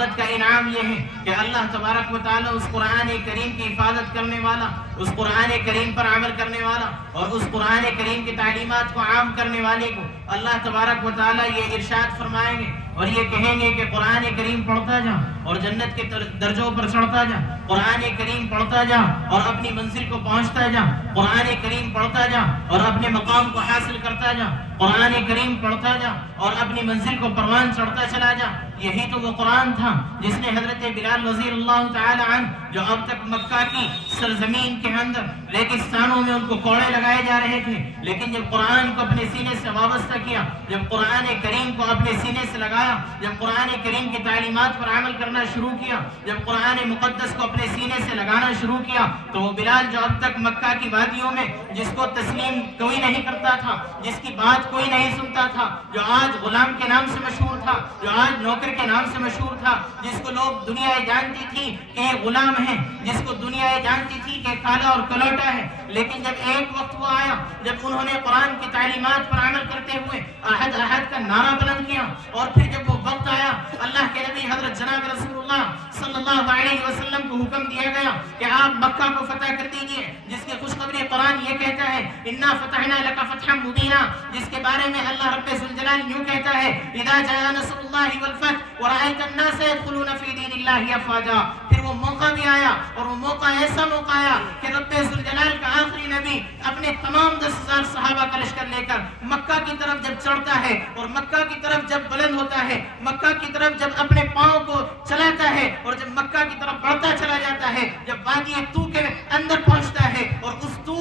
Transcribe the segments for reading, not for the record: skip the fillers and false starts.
آخرت کا انعام یہ ہے کہ اللہ تبارک و تعالیٰ اس قرآن کریم کی حفاظت کرنے والا، اس قرآن کریم پر عمل کرنے والا اور اس قرآن کریم کی تعلیمات کو عام کرنے والے کو اللہ تبارک و تعالیٰ یہ ارشاد فرمائیں گے اور یہ کہیں گے کہ قرآن کریم پڑھتا جا اور جنت کے درجوں پر چڑھتا جا، قرآن کریم پڑھتا جا اور اپنی منزل کو پہنچتا جا، قرآن کریم پڑھتا جا اور اپنے مقام کو حاصل کرتا جا، قرآن کریم پڑھتا جا اور اپنی منزل کو پروان چڑھتا چلا جا۔ یہی تو وہ قرآن تھا جس نے حضرت بلال رضی اللہ تعالی عنہ، جو اب تک مکہ کی سرزمین کے اندر ریگستانوں میں ان کو کوڑے لگائے جا رہے تھے، لیکن جب قرآن کو اپنے سینے سے وابستہ کیا، جب قرآن کریم کو اپنے سینے سے لگایا، جب قرآن کریم کی تعلیمات پر عمل کرنا شروع کیا، جب قرآن مقدس کو اپنے سینے سے لگانا شروع کیا، تو وہ بلال جو اب تک مکہ کی وادیوں میں جس کو تسلیم کوئی نہیں کرتا تھا، جس کی بات کوئی نہیں سنتا تھا، جو آج غلام کے نام سے مشہور تھا، جو آج نوکر کے نام سے مشہور تھا، جس کو لوگ دنیا جانتی تھی کہ یہ غلام ہے، جس کو دنیا جانتی تھی کہ کالا اور کلوٹا ہے، لیکن جب ایک وقت وہ آیا جب انہوں نے قرآن کی تعلیمات پر عمل کرتے ہوئے احد احد کا نعرہ بلند کیا، اور پھر جب وہ وقت آیا اللہ کے نبی حضرت جناب رسول اللہ صلی اللہ علیہ وسلم کو حکم دیا گیا کہ آپ مکہ کو فتح کر دیجئے، جس کی خوشخبری قرآن یہ کہتا ہے انا فتحنا لک فتحا مبینا، جس کے بارے میں اللہ رب ذوالجلال یوں کہتا ہے اذا جاء نصر اللہ والفتح ورأيت الناس يدخلون في دين الله افواجا۔ پھر وہ موقع بھی آیا اور وہ موقع ایسا موقع آیا کہ رب ذوالجلال کا آخری نبی اپنے تمام 10,000 صحابہ کا لشکر لے کر مکہ کی طرف جب چڑھتا ہے اور مکہ کی طرف جب بلند ہوتا ہے، مکہ کی طرف جب اپنے پاؤں کو چلاتا ہے اور جب مکہ کی طرف بڑھتا چلا جاتا ہے، جب وادی تو کے اندر پہنچتا ہے اور اس تو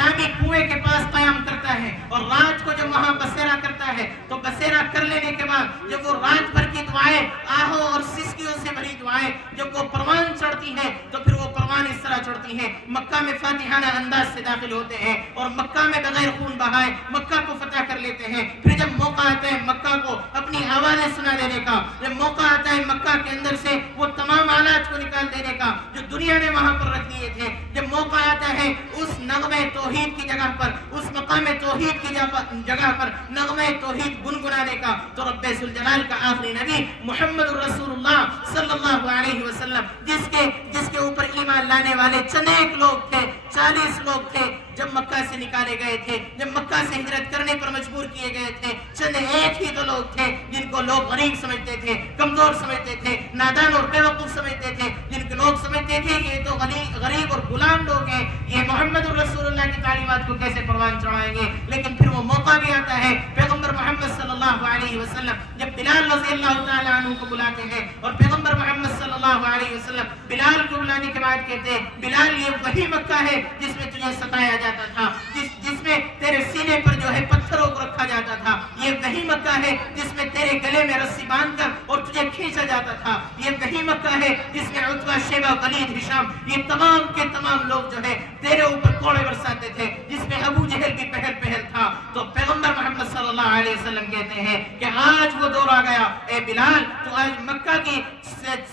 نامی کنویں کے پاس قیام کرتا ہے اور رات کو جب وہاں بسیرا کرتا ہے، تو بسیرا کر لینے کے بعد جب وہ رات بھر کی دعائیں، آہوں اور سسکیوں سے بھری دعائیں جب وہ پروان چڑھتی ہیں، تو پھر وہ پروان اس طرح چڑھتی ہیں، مکہ میں فاتحانہ انداز سے داخل ہوتے ہیں اور مکہ میں بغیر خون بہائے مکہ کو فتح کر لیتے ہیں۔ پھر جب موقع آتا ہے مکہ کو اپنی آوازیں سنا دینے کا، جب موقع آتا ہے مکہ کے اندر سے وہ تمام آلات کو نکال دینے کا جو دنیا نے وہاں پر رکھ دیے تھے، جب موقع آتا ہے اس نغمے توحید کی جگہ پر، اس مقام توحید کی جگہ پر نغمے توحید گنگنانے کا، تو رب ذوالجلال کا آخری نبی محمد رسول اللہ صلی اللہ علیہ وسلم جس کے اوپر ایمان لانے والے چند ایک لوگ تھے، 40 لوگ تھے، جب مکہ سے نکالے گئے تھے، جب مکہ سے ہجرت کرنے پر مجبور کیے گئے تھے، چند ایک ہی تو لوگ تھے جن کو لوگ غریب سمجھتے تھے، کمزور سمجھتے تھے، نادان اور بے وقوف سمجھتے تھے، جن کے لوگ سمجھتے تھے کہ یہ تو غریب اور غلام لوگ ہیں، یہ محمد رسول اللہ کی تعلیمات کو کیسے پروان چڑھائیں گے۔ لیکن پھر وہ موقع بھی آتا ہے، پیغمبر محمد صلی اللہ علیہ وسلم جب بلال رضی اللہ تعالی عنہ کو بلاتے ہیں اور پیغمبر محمد صلی اللہ علیہ وسلم بلال کو بلانے کے بعد کہتے ہیں بلال یہ وہی مکہ ہے جس میں تجھے ستایا جاتا تھا، جس میں تیرے سینے پر جو ہے پتھروں کو رکھا جاتا تھا، یہ وہی مکہ ہے جس میں تیرے گلے میں رسی باندھ کر اور تجھے کھینچا جاتا تھا، یہ وہی مکہ ہے جس میں عتبہ، شیبہ، ولید، ہشام یہ تمام کے تمام لوگ جو ہے تیرے اوپر کوڑے برساتے تھے، جس میں ابو جہل بھی پہل تھا۔ تو پیغمبر محمد صلی اللہ علیہ وسلم کہتے ہیں کہ آج وہ دور آ گیا، اے بلال تو آج مکہ کی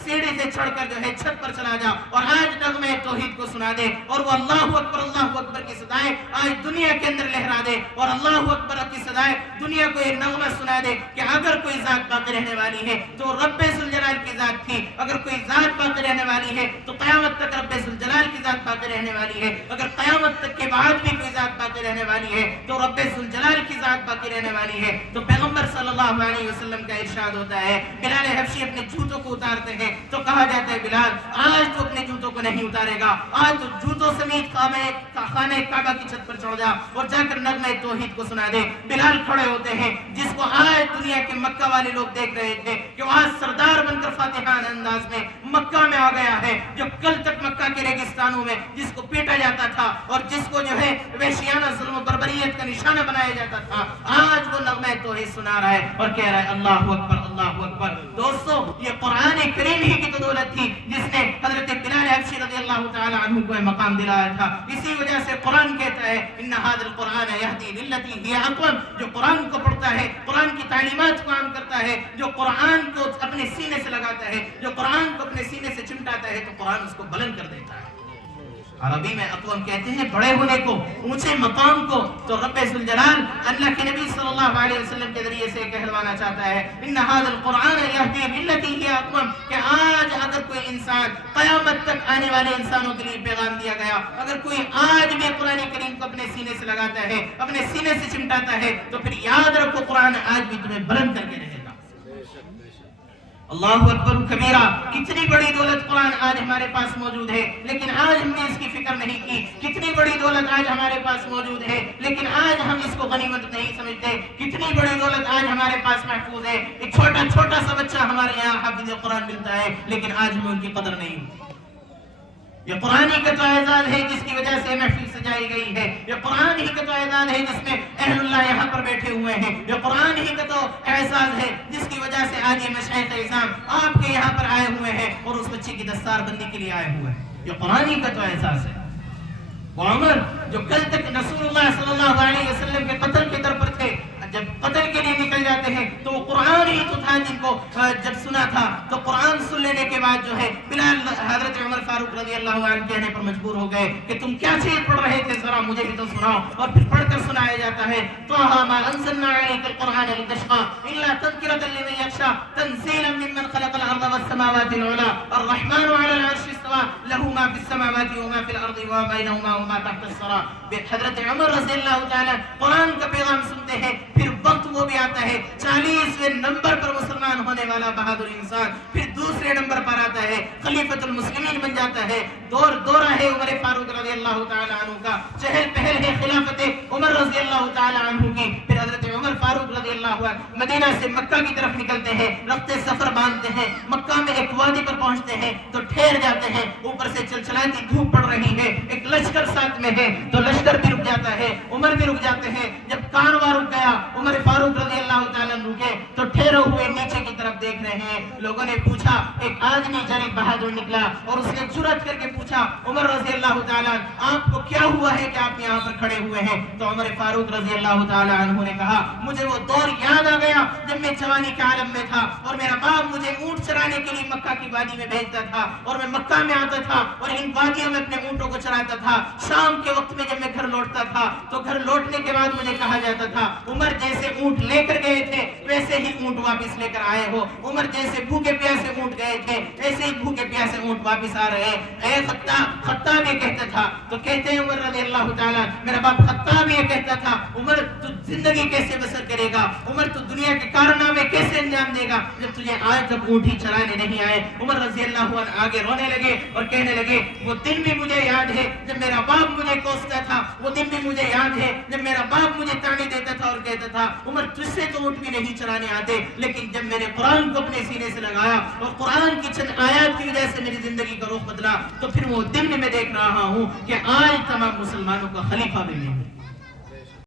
سیڑھی سے چڑھ کر جو ہے چھت پر چلا جا اور آج نغمے توحید کو سنا دے، اور وہ اللہ اکبر کی صدائیں آج دنیا کے اندر لہرا دے، اور اللہ اکبر کی صدائیں دنیا کو یہ نغمہ سنا دے کہ اگر کوئی ذات باقی رہنے والی ہے تو رب ذوالجلال کی ذات تھی، اگر کوئی ذات باقی رہنے والی ہے تو قیامت تک رب ذوالجلال کی ذات باقی رہنے والی ہے، اگر قیامت تک کے بعد بھی کوئی ذات باقی رہنے والی ہے تو رب ذوالجلال کی ذات باقی رہنے والی ہے۔ تو پیغمبر صلی اللہ علیہ وسلم کا ارشاد ہوتا ہے، بلال حبشی اپنے جوتوں کو اتارتے ہیں تو کہا جاتا ہے بلال آج تو اپنے جوتوں کو نہیں اتارے گا، آج تو جوتوں سمیت خانہ کعبہ کی چھت پر چڑھ جا اور جا کر نغمہ توحید کو سنا دے۔ بلال کھڑے ہوتے ہیں جس کو آج دنیا کے مکہ والے لوگ دیکھ رہے تھے کہ وہ آج سردار بن کر فاتحانہ انداز میں مکہ میں آ گیا ہے، جو کل تک مکہ کے ریگستانوں میں جس کو پیٹا جاتا تھا اور جس کو جو ہے وحشیانہ ظلم و بربریت کا نشانہ بنایا جاتا تھا، آج وہ نغمہ توحید سنا رہا ہے اور کہہ رہا ہے اللہ اکبر اللہ اکبر۔ دوستو یہ قرآن کریم ہی کی تو دولت تھی جس نے حضرت بلال حبشی رضی اللہ تعالی عنہ کو مقام دلایا تھا۔ اسی وجہ سے قرآن کہتا ہے ان ھذا القرآن یہدی للتی ہی اقوم، جو قرآن کو پڑھتا ہے، قرآن کی تعلیمات کو عام کرتا ہے، جو قرآن کو اپنے سینے سے لگاتا ہے، جو قرآن کو اپنے سینے سے چمٹاتا ہے، تو قرآن اس کو بلند کر دیتا ہے۔ عربی میں اقوام کہتے ہیں بڑے ہونے کو، اونچے مقام کو، تو رب ذوالجلال اللہ کے نبی صلی اللہ علیہ وسلم کے ذریعے سے کہلوانا چاہتا ہے ان ھذا القرآن یہدی للتی ہی اقوم، کہ والے انسانوں کے لیے پیغام دیا گیا. اگر کوئی آج بھی قرآن کریم کو اپنے سینے سے لگاتا ہے, اپنے سینے سے چمٹاتا ہے, تو پھر یاد رکھو قرآن آج بھی تمہیں بلند کر کے رہے گا. اللہ اکبر کبیرہ. کتنی بڑی دولت قرآن آج ہمارے پاس موجود ہے, لیکن آج ہم نے اس کی فکر نہیں کی. کتنی بڑی دولت آج ہمارے پاس موجود ہے, لیکن آج ہم اس کو غنیمت نہیں سمجھتے. کتنی بڑی دولت آج ہمارے پاس محفوظ ہے. ایک چھوٹا سا بچہ ہمارے یہاں حافظ قرآن ملتا ہے, لیکن آج ہمیں ان کی قدر نہیں ہوتی. یہ قرآن ہی کا تو اعزاز ہے جس کی وجہ سے محفل سجائی گئی ہے. یہ قرآن ہی کا تو اعزاز ہے جس میں اہل اللہ یہاں پر بیٹھے ہوئے ہیں. یہ قرآن ہی کا تو اعزاز ہے جس کی وجہ سے آج یہ مشائخ اعظام آپ کے یہاں پر آئے ہوئے ہیں اور اس بچے کی دستار بندی کے لیے آئے ہوئے ہیں. یہ قرآن ہی کا تو اعزاز ہے. وہ عمر جو کل تک رسول اللہ صلی اللہ علیہ وسلم کے قتل کی طرف پر تھے, جب قتل کے لیے نکل جاتے ہیں تو وہ قرآن ہی تو تھا جن کو جب سنا تھا تو قرآن سن لینے کے بعد جو ہے بلال حضرت عمر فاروق رضی اللہ عنہ کہنے پر مجبور ہو گئے کہ تم کیا چیز پڑھ رہے تھے, ذرا مجھے بھی تو سناؤ. اور پھر پڑھ کر سنایا جاتا ہے طه ما انزلنا عليك القرآن لتشقى الا تذكرة لمن يخشى تنزيلا ممن خلق الارض والسماوات العلى الرحمن على العرش استوى له ما في السماوات وما في الارض وما بينهما وما تحت الثرى. حضرت عمر رضی اللہ تعالیٰ قرآن کا پیغام سنتے ہیں, پھر وقت وہ بھی آتا ہے 40ویں نمبر پر مسلمان ہونے والا بہادر انسان, پھر دوسرے نمبر پر آتا ہے خلیفۃ المسلمین بن جاتا ہے. دورہ ہے عمر فاروق رضی اللہ تعالیٰ عنہ کا, چہل پہل ہے خلافت عمر رضی اللہ تعالیٰ عنہ کی. پھر حضرت عمر فاروق رضی اللہ عنہ مدینہ سے مکہ کی طرف نکلتے ہیں, رخت سفر باندھتے ہیں, مکہ میں ایک وادی پر پہنچتے ہیں تو ٹھہر جاتے ہیں. اوپر سے چلچلاتی دھوپ پڑ رہی ہے, ایک لشکر ساتھ میں ہے تو لشکر بھی رک جاتا ہے, عمر بھی رک جاتے ہیں. جب کانواں رک گیا, عمر فاروق رضی اللہ تعالیٰ رکے تو ٹھہرے ہوئے نیچے کی طرف دیکھ رہے ہیں. لوگوں نے پوچھا, ایک آدمی جنگ بہادر نکلا اور اس نے جرأت کر کے پوچھا عمر رضی اللہ تعالیٰ آپ کو کیا ہوا ہے کہ آپ یہاں پر کھڑے ہوئے ہیں؟ تو عمر فاروق رضی اللہ تعالیٰ عنہ نے کہا مجھے وہ دور یاد آ گیا جب میں جوانی کے عالم میں تھا اور میرا باپ مجھے اونٹ چرانے کے لیے مکہ کی وادی میں بھیجتا تھا اور میں مکہ میں آتا تھا اور ان وادیوں میں اپنے اونٹوں کو چراتا تھا. شام کے وقت میں جب میں گھر لوٹتا تھا تو گھر لوٹنے کے بعد مجھے کہا جاتا تھا عمر جیسے اونٹ لے کر گئے تھے ویسے ہی اونٹ واپس لے کر آئے ہو, عمر جیسے بھوکے پیاسے اونٹ گئے تھے ایسے ہی بھوکے پیاسے اونٹ واپس آ رہے ہیں. اے خطاب یہ کہتا تھا تو کہتے ہیں عمر رضی اللہ تعالیٰ میرا باپ خطاب یہ کہتا تھا عمر تو زندگی کیسے بسر کرے گا, عمر تو دنیا کے کارنامے کیسے انجام دے گا جب تجھے آج تک اونٹ ہی چرانے نہیں آئے. عمر رضی اللہ عنہ آگے رونے لگے اور کہنے لگے وہ دن بھی مجھے یاد ہے جب میرا باپ مجھے کوستا تھا, وہ دن بھی مجھے یاد ہے جب میرا باپ مجھے تانے دیتا تھا اور کہتا تھا عمر تجھ سے تو اونٹ بھی نہیں چرانے آتے, لیکن جب میں نے قرآن کو اپنے سینے سے لگایا اور قرآن کی چند آیات کی وجہ سے میری زندگی کا رخ بدلا تو پھر وہ دن میں دیکھ رہا ہوں کہ آج تمام مسلمانوں کا خلیفہ بھی میں ہوں.